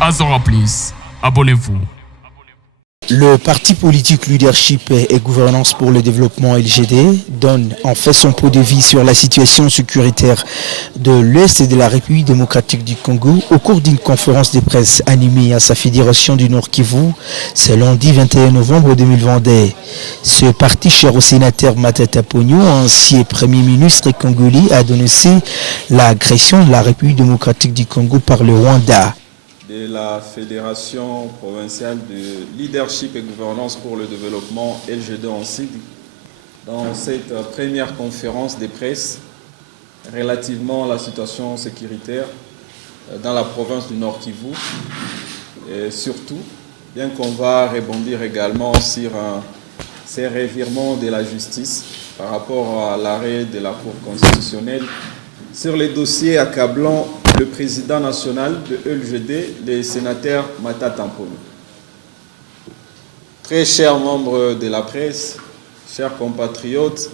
Azora Plus, abonnez-vous. Le parti politique Leadership et Gouvernance pour le Développement LGD donne en fait son point de vue sur la situation sécuritaire de l'Est de la République démocratique du Congo au cours d'une conférence de presse animée à sa fédération du Nord Kivu ce lundi 21 novembre 2022. Ce parti cher au sénateur Matata Ponyo, ancien premier ministre congolais, a dénoncé l'agression de la République démocratique du Congo par le Rwanda. De la Fédération provinciale de Leadership et Gouvernance pour le Développement LGD en sigle, dans cette première conférence de presse relativement à la situation sécuritaire dans la province du Nord Kivu. Et surtout, bien qu'on va rebondir également sur ces revirements de la justice par rapport à l'arrêt de la Cour constitutionnelle sur les dossiers accablant le président national de LGD, le sénateur Matata Ponyo. Très chers membres de la presse, chers compatriotes,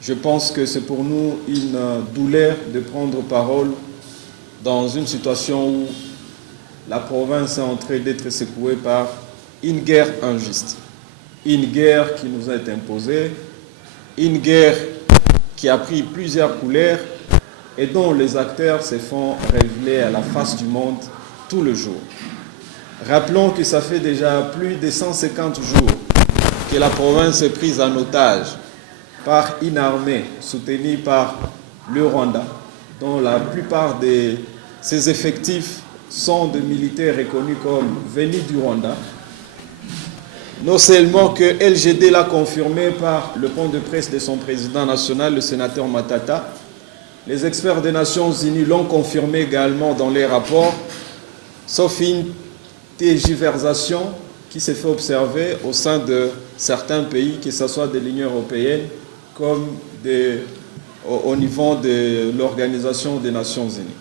je pense que c'est pour nous une douleur de prendre parole dans une situation où la province est en train d'être secouée par une guerre injuste. Une guerre qui nous est imposée, une guerre qui a pris plusieurs couleurs et dont les acteurs se font révéler à la face du monde tout le jour. Rappelons que ça fait déjà plus de 150 jours que la province est prise en otage par une armée soutenue par le Rwanda, dont la plupart de ses effectifs sont de militaires reconnus comme venus du Rwanda. Non seulement que LGD l'a confirmé par le point de presse de son président national, le sénateur Matata, les experts des Nations Unies l'ont confirmé également dans les rapports, sauf une tergiversation qui s'est fait observer au sein de certains pays, que ce soit de l'Union européenne comme au niveau de l'Organisation des Nations Unies.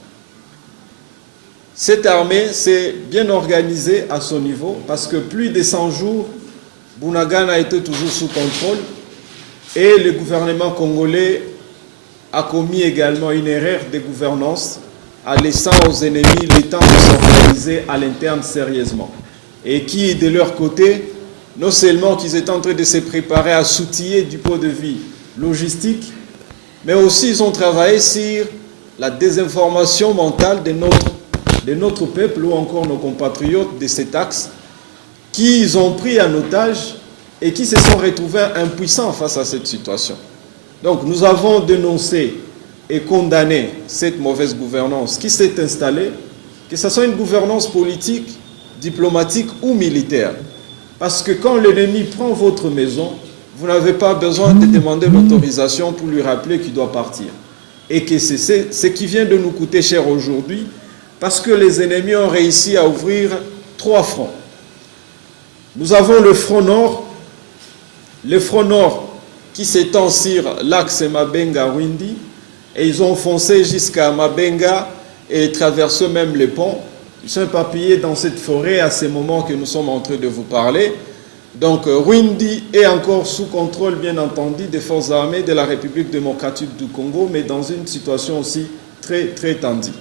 Cette armée s'est bien organisée à son niveau parce que plus de 100 jours, Bunagana a été toujours sous contrôle et le gouvernement congolais a commis également une erreur de gouvernance en laissant aux ennemis le temps de s'organiser à l'interne sérieusement. Et qui, de leur côté, non seulement qu'ils étaient en train de se préparer à s'outiller du point de vue logistique, mais aussi ils ont travaillé sur la désinformation mentale de notre peuple ou encore nos compatriotes de cet axe, qu'ils ont pris en otage et qui se sont retrouvés impuissants face à cette situation. Donc nous avons dénoncé et condamné cette mauvaise gouvernance qui s'est installée, que ce soit une gouvernance politique, diplomatique ou militaire. Parce que quand l'ennemi prend votre maison, vous n'avez pas besoin de demander l'autorisation pour lui rappeler qu'il doit partir. Et que c'est ce qui vient de nous coûter cher aujourd'hui, parce que les ennemis ont réussi à ouvrir 3 fronts. Nous avons le front nord qui s'étend sur l'axe Mabenga-Windi, et ils ont foncé jusqu'à Mabenga et traversé même les ponts. Ils sont éparpillés dans cette forêt à ces moments que nous sommes en train de vous parler. Donc Windi est encore sous contrôle, bien entendu, des forces armées de la République démocratique du Congo, mais dans une situation aussi très, très tendue.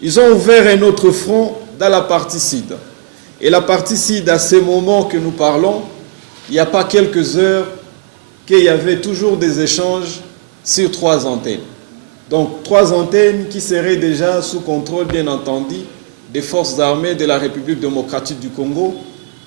Ils ont ouvert un autre front dans la partie sud. Et la partie sud, à ces moments que nous parlons, il n'y a pas quelques heures qu'il y avait toujours des échanges sur 3 antennes. Donc 3 antennes qui seraient déjà sous contrôle, bien entendu, des forces armées de la République démocratique du Congo,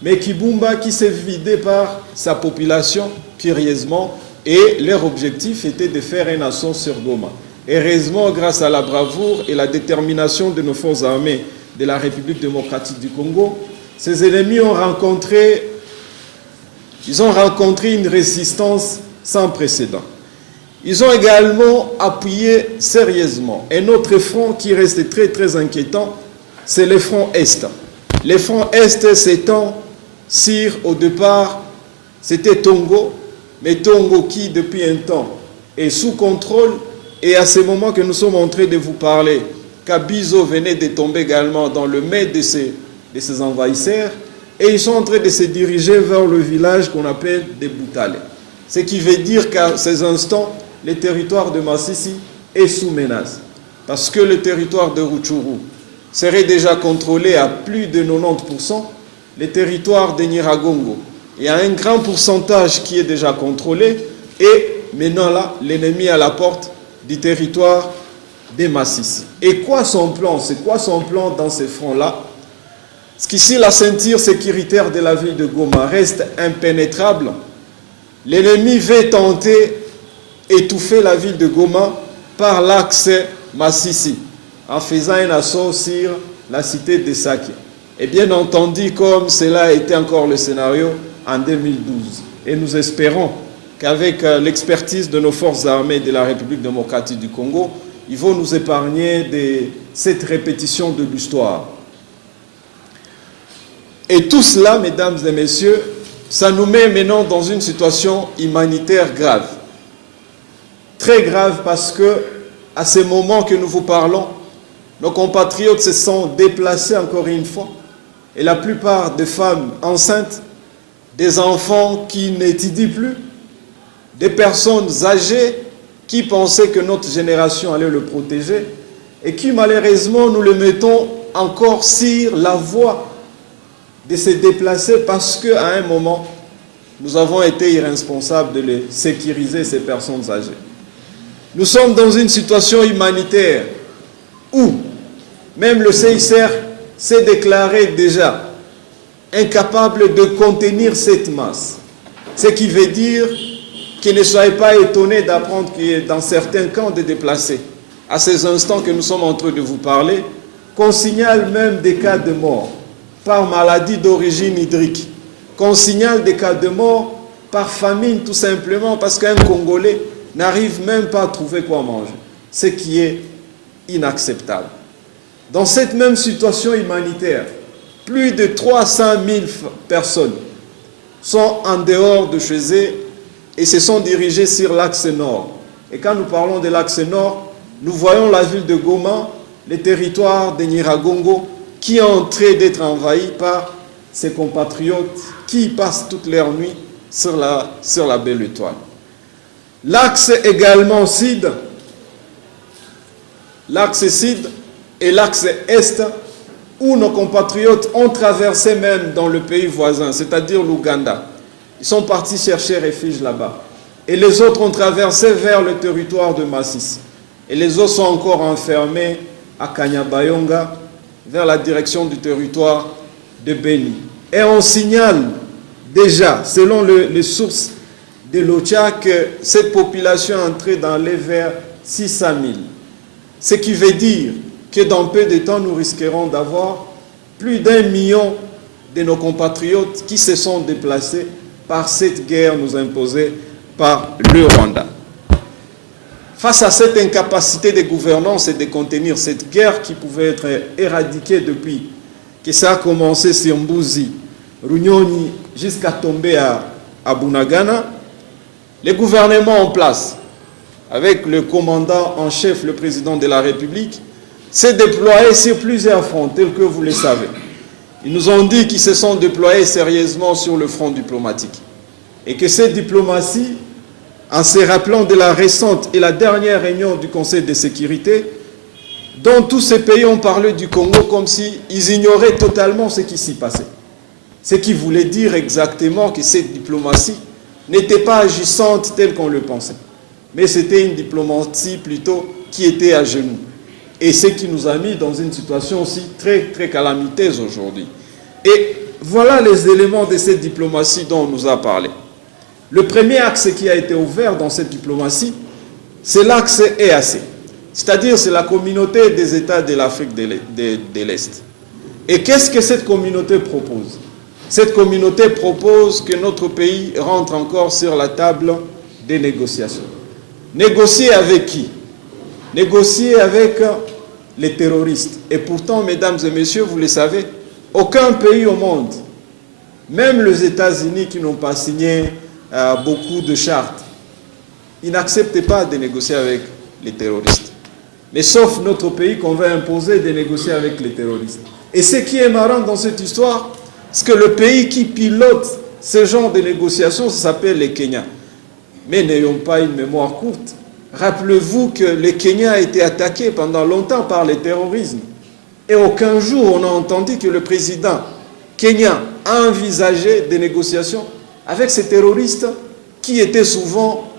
mais Kibumba qui s'est vidé par sa population curieusement, et leur objectif était de faire un assaut sur Goma. Heureusement, grâce à la bravoure et la détermination de nos forces armées de la République démocratique du Congo, ces ennemis ont rencontré une résistance sans précédent. Ils ont également appuyé sérieusement un autre front qui reste très très inquiétant, c'est le front Est. Le front Est s'étend sur, au départ, c'était Tongo, mais Tongo qui depuis un temps est sous contrôle, et à ce moment que nous sommes en train de vous parler, Kabizo venait de tomber également dans le mai de ces envahisseurs, et ils sont en train de se diriger vers le village qu'on appelle des Boutale. Ce qui veut dire qu'à ces instants, le territoire de Massissi est sous menace. Parce que le territoire de Rutshuru seraient déjà contrôlés à plus de 90%, les territoires de Nyiragongo. Il y a un grand pourcentage qui est déjà contrôlé et maintenant là, l'ennemi à la porte du territoire des Massissi. Et quoi son plan? C'est quoi son plan dans ces fronts-là? Parce qu'ici, la ceinture sécuritaire de la ville de Goma reste impénétrable. L'ennemi veut tenter d'étouffer la ville de Goma par l'axe Massissi, en faisant un assaut sur la cité de Sake. Et bien entendu, comme cela a été encore le scénario en 2012. Et nous espérons qu'avec l'expertise de nos forces armées de la République démocratique du Congo, ils vont nous épargner cette répétition de l'histoire. Et tout cela, mesdames et messieurs, ça nous met maintenant dans une situation humanitaire grave. Très grave parce que, à ce moment que nous vous parlons, nos compatriotes se sont déplacés encore une fois, et la plupart des femmes enceintes, des enfants qui n'étudient plus, des personnes âgées qui pensaient que notre génération allait le protéger et qui malheureusement nous le mettons encore sur la voie de se déplacer parce qu'à un moment, nous avons été irresponsables de les sécuriser, ces personnes âgées. Nous sommes dans une situation humanitaire où même le CICR s'est déclaré déjà incapable de contenir cette masse. Ce qui veut dire qu'ils ne soient pas étonnés d'apprendre qu'il y a dans certains camps de déplacés, à ces instants que nous sommes en train de vous parler, qu'on signale même des cas de mort par maladie d'origine hydrique, qu'on signale des cas de mort par famine tout simplement parce qu'un Congolais n'arrive même pas à trouver quoi manger, ce qui est inacceptable. Dans cette même situation humanitaire, plus de 300 000 personnes sont en dehors de chez eux et se sont dirigées sur l'axe nord. Et quand nous parlons de l'axe nord, nous voyons la ville de Goma, les territoires de Nyiragongo, qui est en train d'être envahi par ses compatriotes qui passent toute leur nuit sur la belle étoile. L'axe également sud, l'axe sud et l'axe est, où nos compatriotes ont traversé même dans le pays voisin, c'est-à-dire l'Ouganda. Ils sont partis chercher refuge là-bas. Et les autres ont traversé vers le territoire de Massissi. Et les autres sont encore enfermés à Kanyabayonga, vers la direction du territoire de Beni. Et on signale déjà, selon les sources de l'OCHA, que cette population est entrée dans les vers 600 000. Ce qui veut dire que dans peu de temps, nous risquerons d'avoir plus d'1 million de nos compatriotes qui se sont déplacés par cette guerre nous imposée par le Rwanda. Face à cette incapacité de gouvernance et de contenir cette guerre qui pouvait être éradiquée depuis que ça a commencé sur Mbuzi, Runyoni, jusqu'à tomber à Bunagana, les gouvernements en place, avec le commandant en chef, le président de la République, s'est déployé sur plusieurs fronts, tels que vous le savez. Ils nous ont dit qu'ils se sont déployés sérieusement sur le front diplomatique. Et que cette diplomatie, en se rappelant de la récente et la dernière réunion du Conseil de sécurité, dont tous ces pays ont parlé du Congo comme s'ils ignoraient totalement ce qui s'y passait. Ce qui voulait dire exactement que cette diplomatie n'était pas agissante telle qu'on le pensait. Mais c'était une diplomatie plutôt qui était à genoux. Et ce qui nous a mis dans une situation aussi très, très calamiteuse aujourd'hui. Et voilà les éléments de cette diplomatie dont on nous a parlé. Le premier axe qui a été ouvert dans cette diplomatie, c'est l'axe EAC. C'est-à-dire, c'est la communauté des États de l'Afrique de l'Est. Et qu'est-ce que cette communauté propose? Cette communauté propose que notre pays rentre encore sur la table des négociations. Négocier avec qui? Négocier avec les terroristes. Et pourtant, mesdames et messieurs, vous le savez, aucun pays au monde, même les États-Unis qui n'ont pas signé beaucoup de chartes, ils n'acceptent pas de négocier avec les terroristes. Mais sauf notre pays qu'on va imposer de négocier avec les terroristes. Et ce qui est marrant dans cette histoire, c'est que le pays qui pilote ce genre de négociations, ça s'appelle le Kenya. Mais n'ayons pas une mémoire courte. Rappelez-vous que le Kenya a été attaqué pendant longtemps par le terrorisme. Et aucun jour on a entendu que le président kenyan a envisagé des négociations avec ces terroristes qui étaient souvent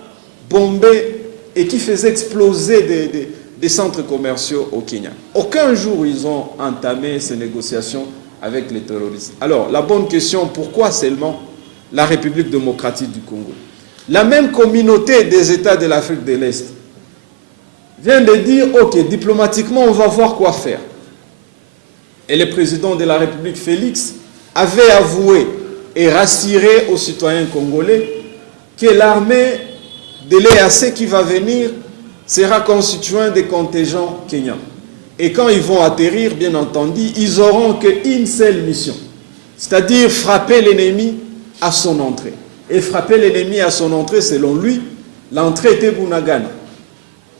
bombés et qui faisaient exploser des centres commerciaux au Kenya. Aucun jour ils ont entamé ces négociations avec les terroristes. Alors, la bonne question, pourquoi seulement la République démocratique du Congo? La même communauté des États de l'Afrique de l'Est vient de dire, ok, diplomatiquement, on va voir quoi faire. Et le président de la République, Félix, avait avoué et rassuré aux citoyens congolais que l'armée de l'EAC qui va venir sera constituée des contingents kenyans. Et quand ils vont atterrir, bien entendu, ils n'auront qu'une seule mission, c'est-à-dire frapper l'ennemi à son entrée. Et frapper l'ennemi à son entrée, selon lui, l'entrée était Bunagana.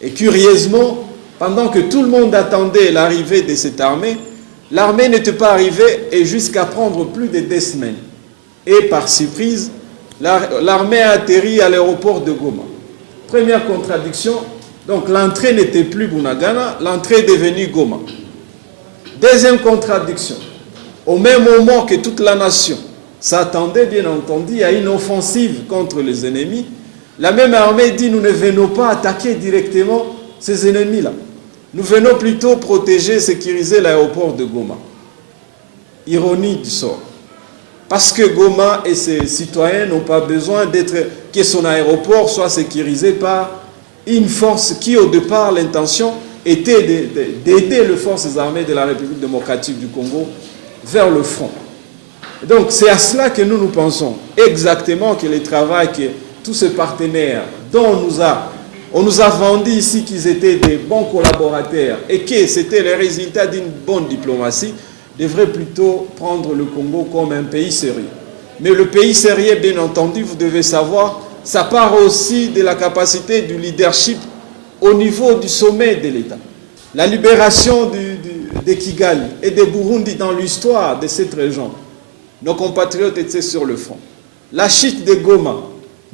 Et curieusement, pendant que tout le monde attendait l'arrivée de cette armée, l'armée n'était pas arrivée et jusqu'à prendre plus de 2 semaines. Et par surprise, l'armée a atterri à l'aéroport de Goma. Première contradiction, donc l'entrée n'était plus Bunagana, l'entrée est devenue Goma. Deuxième contradiction, au même moment que toute la nation s'attendait bien entendu à une offensive contre les ennemis, la même armée dit nous ne venons pas attaquer directement ces ennemis-là. Nous venons plutôt protéger, sécuriser l'aéroport de Goma. Ironie du sort. Parce que Goma et ses citoyens n'ont pas besoin que son aéroport soit sécurisé par une force qui, au départ, l'intention était d'aider les forces armées de la République démocratique du Congo vers le front. Donc, c'est à cela que nous pensons exactement que le travail que tous ces partenaires dont on nous a vendu ici qu'ils étaient des bons collaborateurs et que c'était le résultat d'une bonne diplomatie, devrait plutôt prendre le Congo comme un pays sérieux. Mais le pays sérieux, bien entendu, vous devez savoir, ça part aussi de la capacité du leadership au niveau du sommet de l'État. La libération de Kigali et de Burundi dans l'histoire de cette région, nos compatriotes étaient sur le front. La chute de Goma,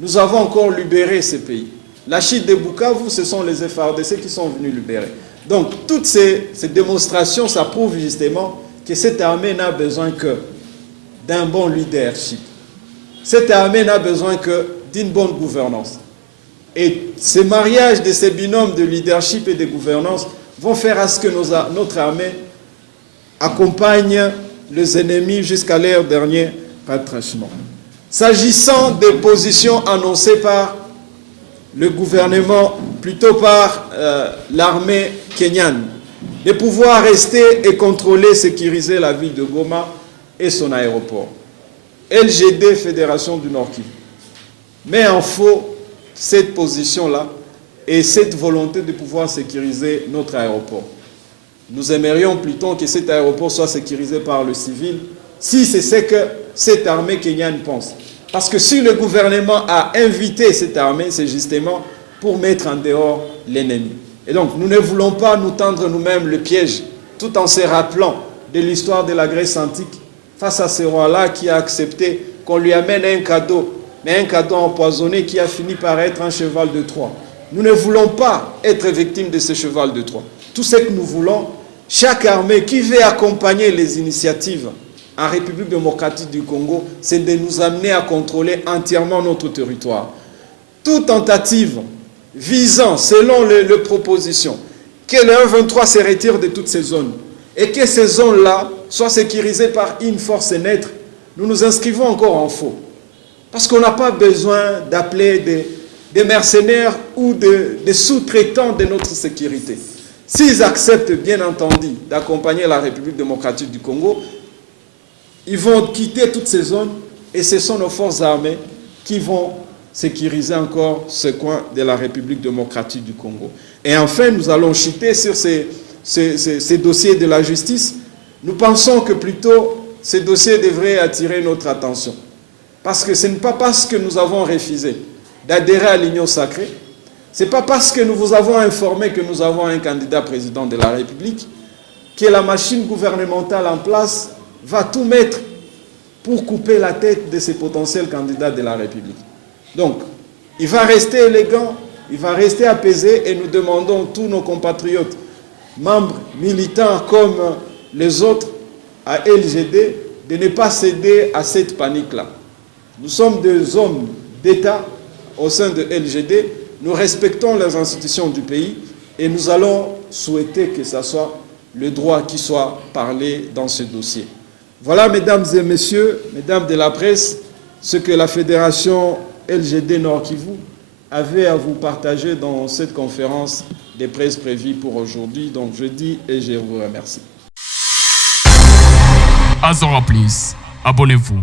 nous avons encore libéré ces pays. La chute de Bukavu, ce sont les FARDC qui sont venus libérer. Donc, toutes ces démonstrations, ça prouve justement que cette armée n'a besoin que d'un bon leadership. Cette armée n'a besoin que d'une bonne gouvernance. Et ces mariages de ces binômes de leadership et de gouvernance vont faire à ce que notre armée accompagne les ennemis jusqu'à leur dernier retranchement. S'agissant des positions annoncées par le gouvernement, plutôt par l'armée kenyane, de pouvoir rester et contrôler, sécuriser la ville de Goma et son aéroport. LGD, Fédération du Nord-Kivu, met en faux cette position-là et cette volonté de pouvoir sécuriser notre aéroport. Nous aimerions plutôt que cet aéroport soit sécurisé par le civil, si c'est ce que cette armée kenyane pense. Parce que si le gouvernement a invité cette armée, c'est justement pour mettre en dehors l'ennemi. Et donc, nous ne voulons pas nous tendre nous-mêmes le piège, tout en se rappelant de l'histoire de la Grèce antique, face à ce roi-là qui a accepté qu'on lui amène un cadeau, mais un cadeau empoisonné qui a fini par être un cheval de Troie. Nous ne voulons pas être victimes de ce cheval de Troie. Tout ce que nous voulons, chaque armée qui veut accompagner les initiatives en République démocratique du Congo, c'est de nous amener à contrôler entièrement notre territoire. Toute tentative visant, selon les propositions, que le 1-23 se retire de toutes ces zones et que ces zones-là soient sécurisées par une force neutre, nous nous inscrivons encore en faux. Parce qu'on n'a pas besoin d'appeler des mercenaires ou des sous-traitants de notre sécurité. S'ils acceptent, bien entendu, d'accompagner la République démocratique du Congo, ils vont quitter toutes ces zones et ce sont nos forces armées qui vont sécuriser encore ce coin de la République démocratique du Congo. Et enfin, nous allons chuter sur ces dossiers de la justice. Nous pensons que plutôt ces dossiers devraient attirer notre attention. Parce que ce n'est pas parce que nous avons refusé d'adhérer à l'Union sacrée, ce n'est pas parce que nous vous avons informé que nous avons un candidat président de la République que la machine gouvernementale en place va tout mettre pour couper la tête de ces potentiels candidats de la République. Donc, il va rester élégant, il va rester apaisé et nous demandons tous nos compatriotes, membres, militants comme les autres à LGD de ne pas céder à cette panique-là. Nous sommes des hommes d'État au sein de LGD, nous respectons les institutions du pays et nous allons souhaiter que ce soit le droit qui soit parlé dans ce dossier. Voilà, mesdames et messieurs, mesdames de la presse, ce que la Fédération LGD Nord Kivu avait à vous partager dans cette conférence de presse prévue pour aujourd'hui. Donc je dis et je vous remercie. Azora Plus, abonnez-vous.